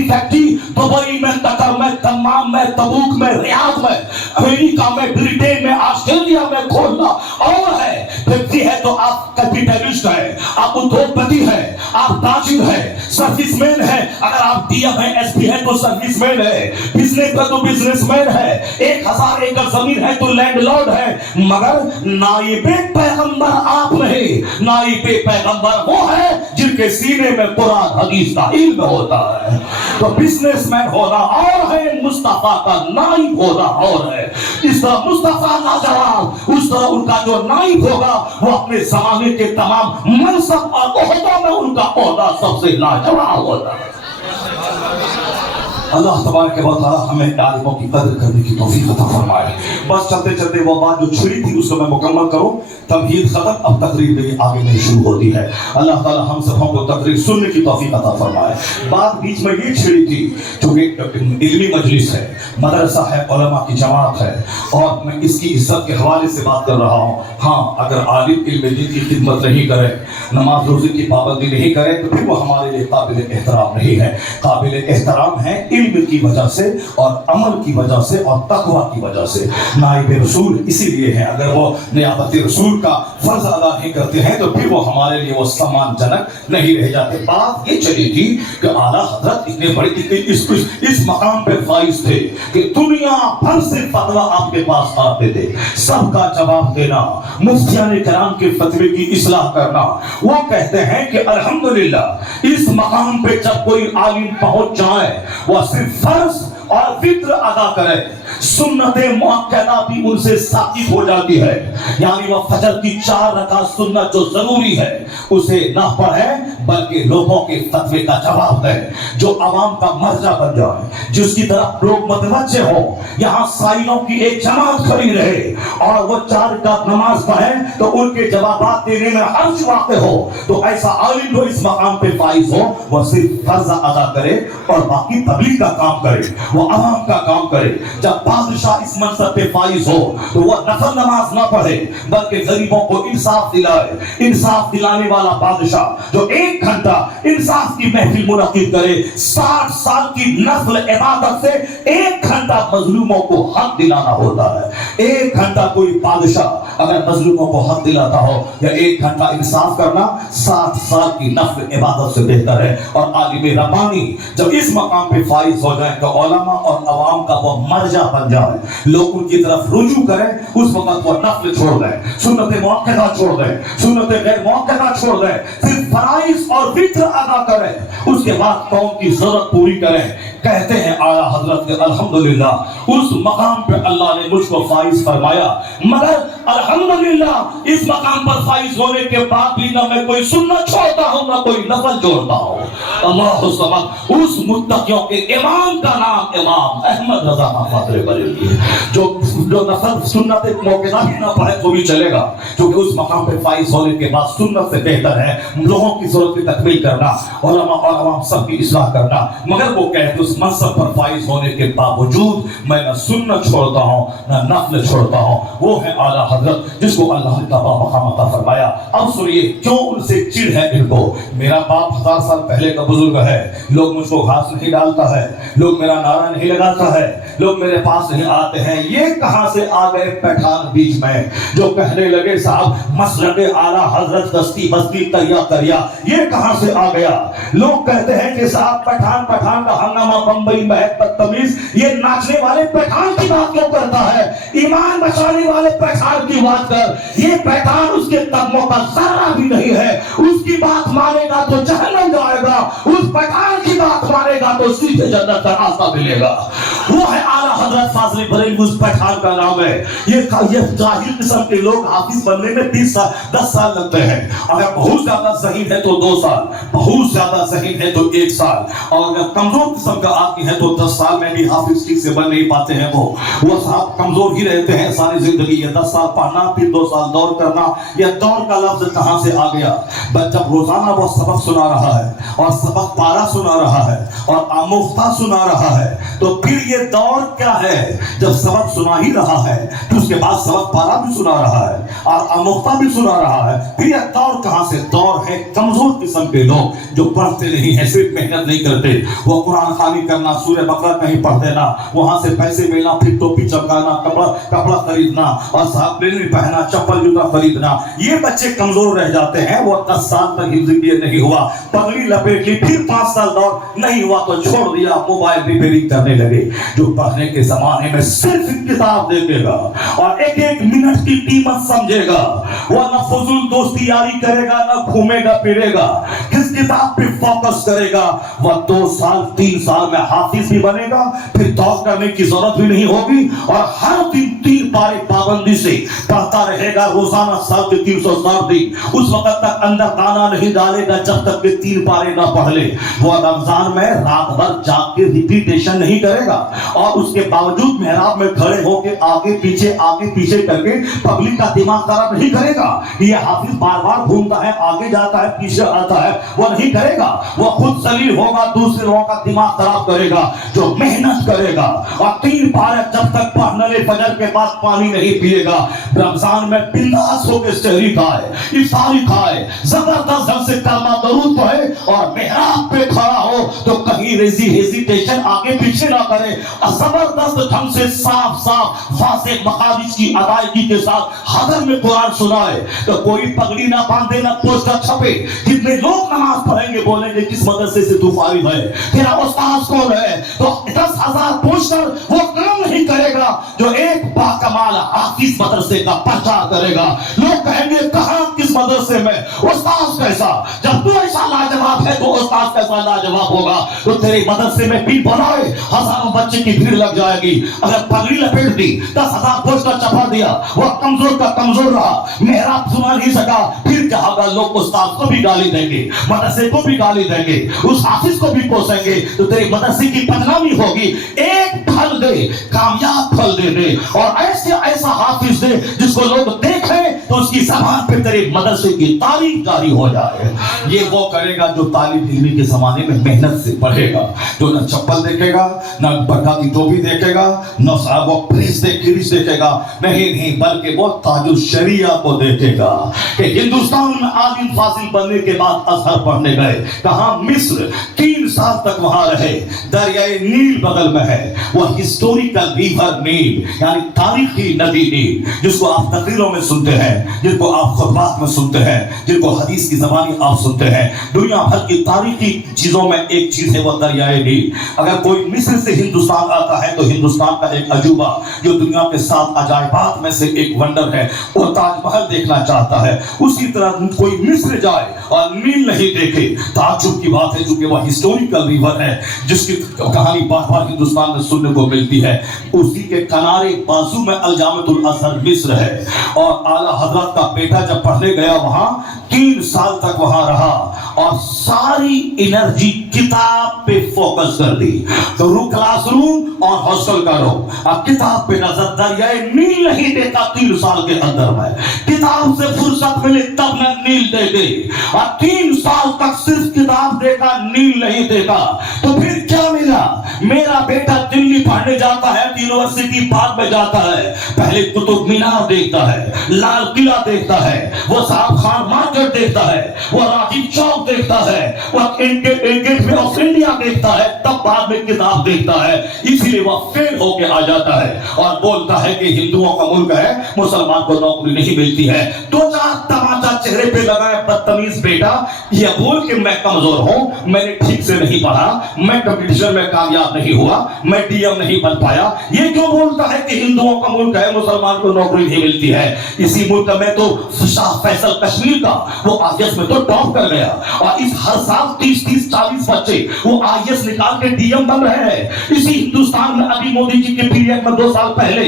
فیکٹری دبئی میں, قطر میں, دمام میں, تبوک میں, ریاض میں, امریکہ میں, برٹین میں, آسٹریلیا میں کھولنا اور ہے. فیکٹری ہے تو آپ کیپیٹلسٹ ہے, آپ ادھوگپتی ہے, آپ تاجر ہے, سروس مین ہے, اگر آپ ڈی ایم ہے, ایس پی ہے تو سروس مین ہے, بزنس کا تو بزنس مین ہے, 1000 ایکڑ زمین ہے تو لینڈ لارڈ ہے. مگر نائب پیغمبر آپ نہیں, نائب پیغمبر وہ ہے جن کے سینے میں قرآن حدیث کا علم ہوتا ہے. تو بزنس مین ہونا اور ہے, مصطفیٰ کا نائب ہونا اور ہے. اس طرح مصطفیٰ لاجواب, اس طرح ان کا جو نائب ہوگا وہ اپنے زمانے کے تمام منصب اور عہدوں میں ان کا عہدہ سب سے لاجواب ہوتا ہے. اللہ تبارک و تعالی ہمیں عالموں کی قدر کرنے کی توفیق عطا فرمائے. بس چلتے چلتے وہ بات جو چھڑی تھی اس کو میں مکمل کروں. تمہید ختم، اب تقریر بھی آگے نہیں شروع ہوتی ہے. اللہ تعالی ہم سب کو تقریر سننے کی توفیق عطا فرمائے. بات بیچ میں یہ چھڑی تھی چونکہ علمی مجلس ہے، مدرسہ ہے، علماء کی جماعت ہے، اور میں اس کی عزت کے حوالے سے بات کر رہا ہوں. ہاں اگر عالم علم دین کی خدمت نہیں کرے، نماز روزے کی پابندی نہیں کرے تو پھر وہ ہمارے لیے قابل احترام نہیں ہے. قابل احترام ہے علم کی وجہ سے اور عمل کی وجہ سے اور تقوی کی وجہ سے. نائب رسول اسی لیے ہے، اگر وہ نیابت رسول کا فرض ادا نہیں کرتے ہیں تو پھر وہ ہمارے لیے وہ سمان جنک نہیں رہ جاتے. بات یہ چلی تھی کہ اعلیٰ حضرت اتنے بڑے اس مقام پہ فائز تھے کہ دنیا بھر سے فتویٰ آپ کے پاس آتے تھے، سب کا جواب دینا، مفتیان کرام کے فتوے کی اصلاح کرنا. وہ کہتے ہیں کہ الحمدللہ اس مقام پہ جب کوئی عالم پہنچ جائے وہ صرف فرض اور فطر ادا کرے، سنت مؤکدہ بھی ان سے ثابت ہو جاتی ہے. یعنی وہ فجر کی 4 رکعت سنت جو ضروری ہے اسے نہ پڑھے بلکہ لوگوں کے فتوے کا جواب دے، جو عوام کا مرجع بن جائے، جس کی طرف لوگ متوجہ ہو. یہاں سائلوں کی ایک جماعت کھڑی رہے اور وہ 4 رکعت نماز پڑھے تو ان کے جوابات دینے میں حرج واقع ہو. تو ایسا عالم جو اس مقام پہ فائز ہو وہ صرف فرض ادا کرے اور باقی تبلیغ کا کام کرے، وہ عوام کا کام کرے. جب بادشاہ اس منصب پہ فائز ہو تو وہ نفل نماز نہ پڑھے بلکہ غریبوں کو انصاف دلائے. انصاف دلانے والا بادشاہ جو 1 گھنٹہ انصاف کی محفل منعقد کرے، 60 سال کی نفل عبادت سے 1 گھنٹہ مظلوموں کو حق دلانا ہوتا ہے. 1 گھنٹہ کوئی بادشاہ اگر مظلوموں کو حق دلاتا ہو یا 1 گھنٹہ انصاف کرنا 60 سال کی نفل عبادت سے بہتر ہے. اور عالم ربانی جب اس مقام پہ فائز ہو جائے تو علماء اور عوام کا وہ مرجع بن جائے، لوگ ان کی طرف رجوع کریں. اس وقت وہ نفل چھوڑ دیں، سنت مؤکدہ چھوڑ دیں، سنت غیر مؤکدہ چھوڑ دیں، صرف فرائض اور وتر ادا کریں. اس کے بعد قوم کی ضرورت پوری کریں. کہتے ہیں اعلیٰ حضرت کے الحمدللہ اس مقام پہ اللہ نے مجھ کو فائز فرمایا، مگر الحمدللہ اس مقام پر فائز ہونے کے بعد بھی نہ میں کوئی سنت چھوڑتا ہوں نہ کوئی نفل جوڑتا ہوں. اللہ الصمد اس متقیوں کے امام کا نام امام احمد رضا فاضل بریلوی ہے، جو نفل سنت موقع بھی نہ پڑھے تو بھی چلے گا، کیونکہ اس مقام پہ فائز ہونے کے بعد سنت سے بہتر ہے لوگوں کی ضرورت کی تکمیل کرنا، علماء اور عوام سب کی اصلاح کرنا. مگر وہ کہتے اس منصب پر فائز ہونے کے باوجود میں نہ سنت چھوڑتا ہوں نہ نفل چھوڑتا ہوں. وہ ہے اعلیٰ حضرت جس کو اللہ نے تبا مقام عطا فرمایا. اب سنیے کیوں ان سے چڑ ہے ان کو. میرا باپ 1000 سال پہلے کا بزرگ ہے، لوگ مجھ کو گھاس نہیں ڈالتا ہے، لوگ میرا نعرہ نہیں لگاتا ہے، لوگ میرے پاس نہیں آتے ہیں. یہ کہاں سے آ گئے پٹھان بیچ میں جو کہنے لگے صاحب مسلک اعلیٰ حضرت دستی بستی کریا کریا، یہ کہاں سے آ گیا. لوگ کہتے ہیں کہ صاحب پٹھان کا ہنگامہ بمبئی محب بدتمیز، یہ ناچنے والے پٹھان کی بات کیوں کرتا ہے؟ ایمان بچانے والے پٹھان کی بات کر. یہ پٹھان اس کے قدموں کا ذرہ بھی نہیں ہے، اس کی بات مانے گا تو جہنم جائے گا، اس پٹھان کی بات مانے گا تو سیدھے جنت کا راستہ ملے گا. وہ ہے اعلیٰ حضرت فاضل بریلوی، اس پٹھان کا نام ہے. یہ جاہل قسم کے لوگ حافظ بننے میں 10 سال لگتے ہیں. اگر بہت زیادہ ذہین ہے تو 2 سال، بہت زیادہ ذہین ہے تو 1 سال، اور اگر کمزور قسم کا آدمی ہے تو 10 سال میں بھی حافظ ٹھیک سے بن نہیں پاتے ہیں. وہ صاحب کمزور ہی رہتے ہیں ساری زندگی. یہ 10 سال پڑھنا پھر 2 سال دور کرنا، یہ دور کا لفظ کہاں سے آ گیا؟ جب روزانہ وہ سبق سنا رہا ہے اور سبق پارا سنا رہا ہے اور آموختہ سنا رہا ہے تو پھر یہ دور کیا ہے؟ جب سبق سنا ہی رہا ہے تو اس کے بعد سبق پارا بھی سنا رہا ہے اور آموختہ بھی سنا رہا ہے، پھر یہ دور کہاں سے؟ دور ہے کمزور قسم کے لوگ جو پڑھتے نہیں ہیں، صرف محنت نہیں کرتے. وہ قرآن خوانی کرنا، سورہ بقرہ کہیں پڑھ دینا، وہاں سے پیسے ملنا، پھر ٹوپی چمکانا، کپڑا خریدنا اور صاحب پینٹ پہنا، چپل جوتا خریدنا. یہ بچے کمزور رہ جاتے ہیں. وہ 10 سال تک زندگی نہیں ہوا، پگڑی لپیٹ لی، پھر 5 سال دور نہیں ہوا تو چھوڑ دیا، موبائل ریپیئرنگ کرنے لگے. جو پڑھنے کے زمانے میں صرف کتاب دیکھے گا اور ایک ایک منٹ کی قیمت سمجھے گا. وہ نہ فضول دوستی یاری کرے گا, نہ گھومے گا پھرے گا, کس کتاب پہ فوکس کرے گا. وہ 2 سال 3 سال میں حافظ بھی بنے گا, پھر توقع کرنے کی ضرورت بھی نہیں ہوگی, اور ہر دن 3 پارے پابندی سے پڑھتا رہے گا روزانہ سال کے 360 دن. اس وقت تک اندر دانا نہیں ڈالے گا جب تک کہ 3 پارے نہ پڑھ لے. وہ رمضان میں رات بھر جاگ کے ریپیٹیشن نہیں کرے گا, اور اس کے باوجود محراب میں کھڑے ہو کے آگے پیچھے کر کے پبلک کا دماغ خراب نہیں کرے گا. یہ حافظ بار بار گھومتا ہے, آگے جاتا ہے, پیچھے آتا ہے, وہ نہیں کرے گا. وہ خود ذلیل ہوگا, دوسرے لوگوں کا دماغ خراب کرے گا. جو محنت کرے گا اور 3 پارے جب تک پڑھنے لے فجر کے بعد پانی نہیں پیے گا, رمضان میں بنداس ہو کے سحری کھائے, افطاری کھائے, زبردست ڈھنگ سے کلمہ درود پڑھے, اور محراب پہ کھڑا ہو تو کہیں ہیزیٹیشن آگے پیچھے نہ کرے, اور زبردست ڈھنگ سے صاف واضح مخارج کی ادائیگی کے ساتھ حضر میں قرآن سنائے. تو کوئی پگڑی نہ باندھے, نہ پوسٹر چھپے. کتنے لوگ نماز پڑھیں گے, بولیں گے کس مدرسے سے تو فارغ ہے, تیرا استاذ کون ہے, تو 10,000 پوسٹر وہ کام نہیں کرے گا جو ایک باکمال حافظ مدرسے کا پرچار کرے گا. لوگ کہیں گے کہاں, کس مدرسے میں, استاذ کیسا. جب تو ایسا لاجواب ہے تو استاذ کیسا لاجواب ہوگا. تو تیرے مدرسے میں بھی بنائے, ہزاروں بچے کی بھیڑ لگ جائے گی. اگر پگڑی لپیٹ دی, 10,000 پوسٹر چھپا دیا, وہ کمزور کا کمزور رہا, محراب سنا نہیں سکا, پھر کیا ہوگا؟ لوگ استاذ کو بھی گالی دیں گے, مدرسے کو بھی گالی دیں گے, اس حافظ کو بھی کوسیں گے. تو تیرے مدرسے کی بدنامی ہوگی. ایک پھل دے, کامیاب پھل دے, اور ایسا حافظ دے جس کو لوگ دیکھیں تو اس کی زبان پہ تیرے مدرسے کی تعریف جاری ہو جائے. یہ وہ کرے گا جو طالب علمی کے زمانے میں محنت سے پڑھے گا, جو نہ چپل دیکھے گا, نہ برکاتی ٹوپی دیکھے گا, نہ وہ پریس دیکھے گا, نہیں بلکہ وہ تاج الشریعہ کو دیکھے گا. کہ ہندوستان میں عالم فاضل بننے کے بعد ازہر پڑھنے گئے, کہاں؟ مصر. 3 سال تک وہاں رہے. دریائے نیل بغل میں ہے, وہ ہسٹوریکل ریور نیل, یعنی تاریخی ندی نیل, جس کو آپ تقریروں میں سنتے ہیں, جن کو آپ خطبات میں سنتے ہیں, جن کو حدیث کی زبانی آپ سنتے ہیں. دنیا بھر کی تاریخی چیزوں میں ایک چیز ہے وہ دریائے نیل. اگر کوئی مصر سے ہندوستان آتا ہے تو ہندوستان کا ایک عجوبہ جو دنیا کے 7 عجائبات میں سے ایک ونڈر ہے, وہ تاج محل دیکھنا چاہتا ہے. اسی طرح کوئی مصر جائے اور نیل نہیں دیکھے, تعجب کی بات ہے, چونکہ وہ ہسٹوریکل ریور ہے جس کی کہانی بار بار ہندوستان میں سننے کو ملتی ہے. اسی کے کنارے بازو میں الجامعۃ الازہر مصر ہے, اور اعلیٰ حضرت کا بیٹا جب پڑھنے گیا وہاں 3 سال تک وہاں رہا, اور ساری انرجی کتاب پہ فوکس کر دی. تو کلاس روم اور ہاسٹل کا رو, اب کتاب پہ نظر. دریائے نیل نہیں دیکھا 3 سال کے اندر میں, کتاب سے فرصت ملے تب میں نیل دیکھے, اور 3 سال تک صرف کتاب دیکھا, نیل نہیں دیکھا. تو پھر کیا ملا؟ میرا بیٹا دلی پڑھنے جاتا ہے, یونیورسٹی بعد میں جاتا ہے, پہلے قطب مینار دیکھتا ہے, لال قلعہ دیکھتا ہے, وہ صاحب خان مارکیٹ دیکھتا ہے, وہ راجی چوک دیکھتا ہے, وہ گیٹ وے آف انڈیا دیکھتا ہے, تب بعد میں کتاب دیکھتا ہے. اسی لیے وہ فیل ہو کے آ جاتا ہے اور بولتا ہے کہ ہندوؤں کا ملک ہے, مسلمان کو نوکری نہیں ملتی ہے. 2-4 تماچا چہرے پہ لگائے بدتمیز بیٹا, یہ بول کہ میں کمزور ہوں, میں نے ٹھیک سے نہیں پڑھا, میں کمپٹیشن میں کامیاب نہیں ہوا, میں ڈی ایم نہیں بن پایا. یہ کیوں بولتا ہے کہ ہندوؤں کا ملک ہے, مسلمان کو نوکری نہیں ملتی ہے؟ اسی ملک میں تو شاہ فیصل کشمیر کا وہ IAS میں تو ٹاپ کر گیا, اور اس ہر سال 30-40 بچے وہ IAS نکال کے ڈی ایم بن رہے ہیں. اسی ہندوستان میں ابھی مودی جی کے پیریڈ میں 2 سال پہلے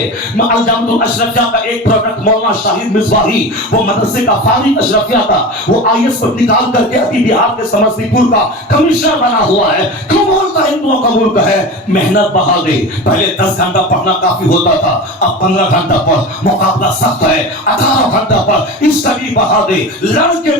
الجامعۃ الاشرفیہ کا ایک پروڈکٹ مولانا شاہد مصباحی, وہ مدرسے کا فارغ اشرفیہ تھا, وہ IAS پر نکال کر کے ابھی بہار کے سمستی پور کا کمشنر بنا ہوا ہے. کیوں بولتا ہے ہندوؤں کا ملک ہے؟ محنت بڑھا دے. پہلے 10 گھنٹہ پڑھنا کافی ہوتا تھا, اب 15 گھنٹہ پڑھ, مقابلہ سخت ہے. 18 گھنٹہ پڑھ, اسٹڈی بڑھا دے, لڑ کے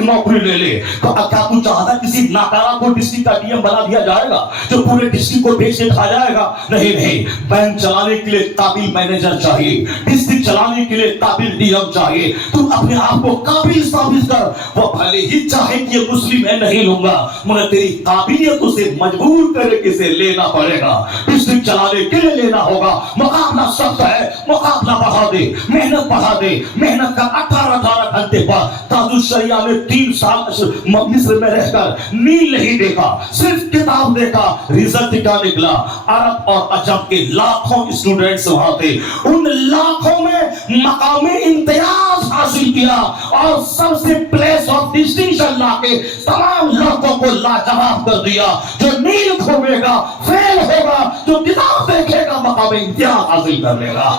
نوکری لے لے. تو کیا تو چاہتا کسی ناکارہ کو ڈسٹرکٹ کا ڈی ایم بنا دیا جائے گا جو پورے ڈسٹرکٹ کو بیچ کے کھا جائے گا؟ نہیں. بینک چلانے کے لیے قابل مینیجر چاہیے, ڈسٹرکٹ چلانے کے لیے قابل ڈی ایم چاہیے. تم اپنے آپ کو قابل ثابت کر. وہ بھلے ہی چاہے کہ یہ مسلم ہے نہیں لوں گا, مگر تیری قابلیت اسے مجبور کرے طریقے سے لینا پڑے گا، بجلی چلانے کے لیے لینا ہوگا۔ مقابلہ سخت ہے، مقابلہ بڑھا دے، محنت بڑھا دے، محنت کا 18 گھنٹے پر تاج الشریعہ میں 3 سال مصر میں رہ کر نیل نہیں دیکھا، صرف کتاب دیکھا۔ رزلٹ کیا نکلا؟ عرب اور عجم کے لاکھوں اسٹوڈنٹس وہاں تھے، ان لاکھوں میں مقام امتیاز حاصل کیا اور سب سے پلیس آف ڈسٹنکشن لا کے تمام لڑکوں کو لاجواب کر دیا۔ جو نیل گھومے گا فیل ہوگا، جو کتاب دیکھے گا مقام امتیاز حاصل کر لے گا۔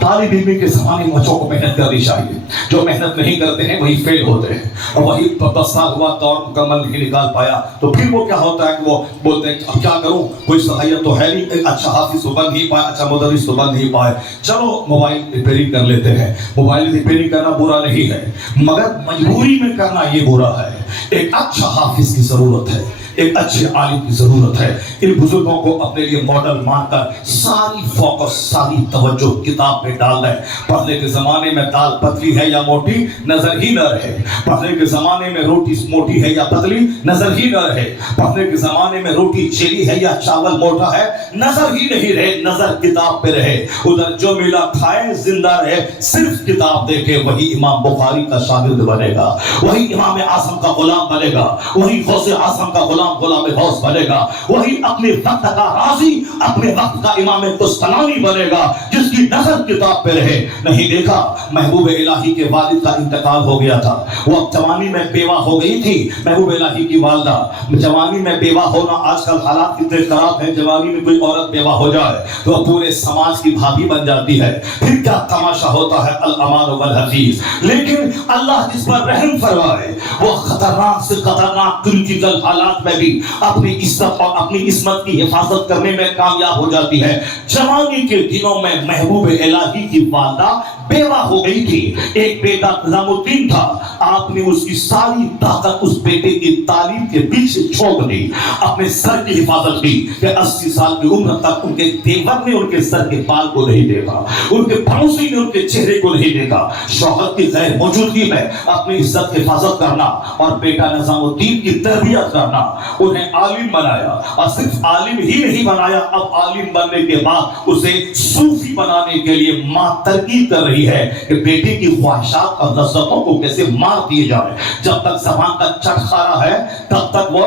طالب علم کے زمانے میں بچوں کو محنت کرنی چاہیے، جو محنت نہیں کرتے ہیں وہی فیل ہوتے ہیں، اور وہی 10 سال ہوا دور مکمل نہیں نکال پایا تو پھر وہ کیا ہوتا ہے کہ وہ بولتے ہیں اب کیا کروں، کوئی صلاحیت تو ہے نہیں، اچھا حافظ تو بن نہیں پایا، اچھا مدرس تو بن نہیں پائے، چلو موبائل ریپیئرنگ کر لیتے ہیں۔ موبائل ریپیئرنگ کرنا برا نہیں ہے، مگر مجبوری میں کرنا یہ برا ہے۔ ایک اچھا حافظ کی ضرورت ہے، ایک اچھے عالم کی ضرورت ہے۔ ان بزرگوں کو اپنے لیے ماڈل مان کر ساری فوکس، ساری توجہ کتاب پہ ڈال دیں۔ پڑھنے کے زمانے میں دال پتلی ہے یا موٹی نظر ہی نہ رہے، پڑھنے کے زمانے میں روٹی موٹی ہے یا پتلی نظر ہی نہ رہے، پڑھنے کے زمانے میں روٹی چیلی ہے یا چاول موٹا ہے نظر ہی نہیں رہے، نظر کتاب پہ رہے۔ ادھر جو ملا کھائے زندہ رہے، صرف کتاب دیکھے، وہی امام بخاری کا شاگرد بنے گا، وہی امام اعظم کا غلام بنے گا، وہی غوث اعظم کا غلام غوث بنے گا، وہی اپنے وقت کا راضی، اپنے وقت کا امام قسطلانی بنے گا، جس کی نظر کتاب پہ رہے۔ نہیں دیکھا محبوب الہی کے والد کا انتقال ہو گیا تھا، وہ اب جوانی میں بیوہ ہو گئی تھی، محبوب الہی کی والدہ۔ جوانی میں بیوہ ہونا، آج کل حالات کتنے خراب ہیں، جوانی میں کوئی عورت بیوہ ہو جائے تو وہ پورے سماج کی بھابھی بن جاتی ہے، پھر کیا تماشا ہوتا ہے، الامان والحفیظ۔ لیکن اللہ جس پر رحم فرمائے وہ خطرناک سے خطرناک کریٹیکل حالات میں بھی اپنی عزت اور اپنی عصمت کی حفاظت کرنے میں کامیاب ہو جاتی ہے۔ جوانی کے دنوں میں محبوب الہی کی والدہ بیوہ ہو گئی تھی، ایک بیٹا نظام الدین تھا، آپ نے اس کی ساری طاقت اس بیٹے کی تعلیم کے پیچھے چھوڑ دی، اپنے سر کی حفاظت کی کہ 80 سال کی عمر تک ان کے دیور نے ان کے سر کے بال کو نہیں دیکھا، ان کے پڑوسی نے ان کے چہرے کو نہیں دیکھا۔ شوہر کی غیر موجودگی میں اپنی عزت کی حفاظت کرنا اور بیٹا نظام الدین کی تربیت کرنا، انہیں عالم بنایا، اور صرف عالم ہی نہیں بنایا، اب عالم بننے کے بعد اسے صوفی بنانے کے لیے ماں ترکیب کر رہی ہے کہ بیٹے کی خواہشات اور لذتوں کو کیسے مار دیے جائے۔ جب تک زبان کا چٹخارا ہے تب تک وہ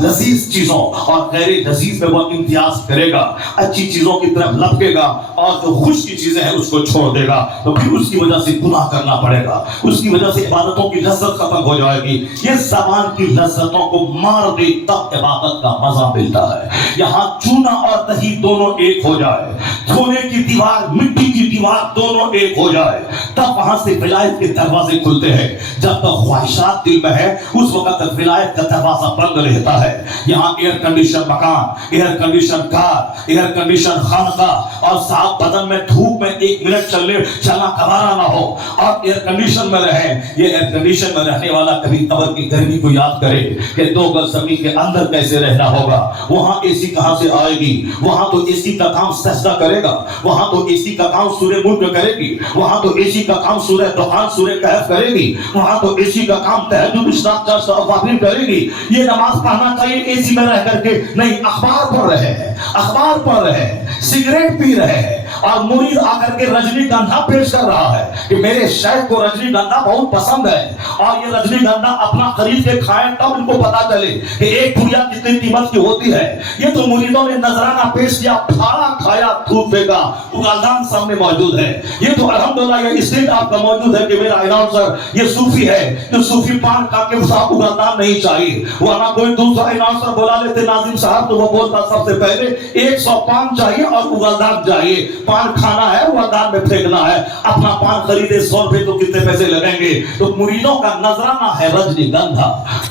لذیذ چیزوں اور غیر لذیذ میں وہ امتیاز کرے گا، اچھی چیزوں کی طرف لپکے گا اور جو خوش کی چیزیں ہیں اس کو چھوڑ دے گا، تو پھر اس کی وجہ سے گناہ کرنا پڑے گا، اس کی وجہ سے عبادتوں کی لذت ختم ہو جائے گی۔ یہ زبان کی لذتوں کو مار دے تب عبادت کا مزہ ملتا ہے۔ یہاں چونا اور دہی دونوں ایک ہو جائے، سونے کی دیوار مٹی کی دیوار دونوں ایک ہو جائے، تب وہاں سے ولایت کے دروازے کھلتے ہیں۔ جب تک خواہشات دل میں ہے اس وقت تک ولایت کا دروازہ بند رہتا ہے۔ یہاں ایئر کنڈیشن مکان، ایئر کنڈیشن کار، ایئر کنڈیشن خانقاہ، اور صاحب بدن میں دھوپ میں 1 منٹ چلنا گوارا نہ ہو اور ایئر کنڈیشن میں رہیں۔ یہ ایئر کنڈیشن میں رہنے والا کبھی قبر کی گرمی کو یاد کرے کہ 2 گز زمین کے اندر کیسے رہنا ہوگا، وہاں اے سی کہاں سے آئے گی، وہاں تو اے سی کا کام سجدہ کرے گا، وہاں تو اے سی کا کام سورہ ملک کرے گی، وہاں تو اے سی کا کام سورہ دخان سورہ کہف کرے گی، وہاں تو اے سی کا کام تہجد اشراق جلسہ اوابین کرے گی۔ یہ نماز پڑھنا چاہیے اے سی میں رہ کر کے نہیں، اخبار پڑھ رہے ہیں، اخبار پڑھ رہے ہیں، سگریٹ پی رہے ہیں، اور مرید آ کر کے رجنی گندھا پیش کر رہا ہے کہ میرے شیخ کو رجنی گندھا بہت پسند ہے، اور یہ رجنی گندھا اپنا خرید کے کھائیں تب ان کو پتا چلے کہ ایک پڑیا کتنی قیمت کی ہوتی ہے۔ یہ تو مریدوں نے نذرانہ پیش کیا، پھاڑا کھایا، تھوک پھینکا، اگالدان سامنے موجود ہے۔ یہ تو الحمدللہ یہ اسٹیٹ آپ کا موجود ہے کہ میرا اناؤنسر یہ صوفی ہے، تو صوفی پان کھا کے صاحب اگالدان نہیں چاہیے، ورنہ کوئی دوسرا اناؤنسر بلا لیتے ناظم صاحب تو وہ بولتا سب سے پہلے 100 پان چاہیے اور اگالدان چاہیے، پان کھانا ہے اگالدان میں پھینکنا ہے، اپنا پان خریدے 100 روپے تو کتنے پیسے لگیں گے۔ تو مریدوں کا نذرانہ ہے رجنی گندھا،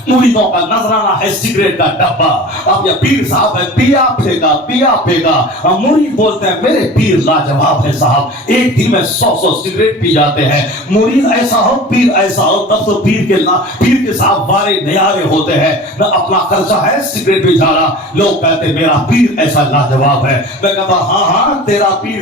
مریدوں کا نذرانہ ہے سگریٹ کا ڈبہ۔ اب یہ پیر صاحب ہے، پیا پھینکا پیا پھینکا، مرید بولتے ہیں میرے پیر لاجواب ہے صاحب، ایک دن میں 100 سگریٹ پی جاتے ہیں۔ مرید ایسا ہو، پیر ایسا ہو، تب تو پیر کے صاحب وارے نیارے ہوتے ہیں، نہ اپنا خرچہ ہے سگریٹ پی جانا۔ لوگ کہتے میرا پیر ایسا لاجواب ہے، میں کہتا ہاں ہاں تیرا پیر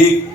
1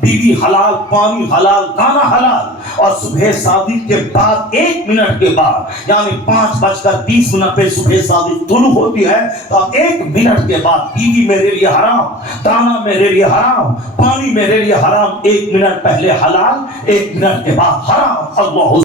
بیوی حلال، پانی حلال، کھانا حلال، اور صبح شادی کے بعد 1 منٹ کے بعد یعنی 5:20 پہ صبح شادی طلوع ہوتی ہے تو اب 1 منٹ کے بعد بیوی میرے لیے حرام، کھانا میرے لیے حرام، پانی میرے لیے حرام، 1 منٹ پہلے حلال، 1 منٹ کے بعد حرام۔ اللہ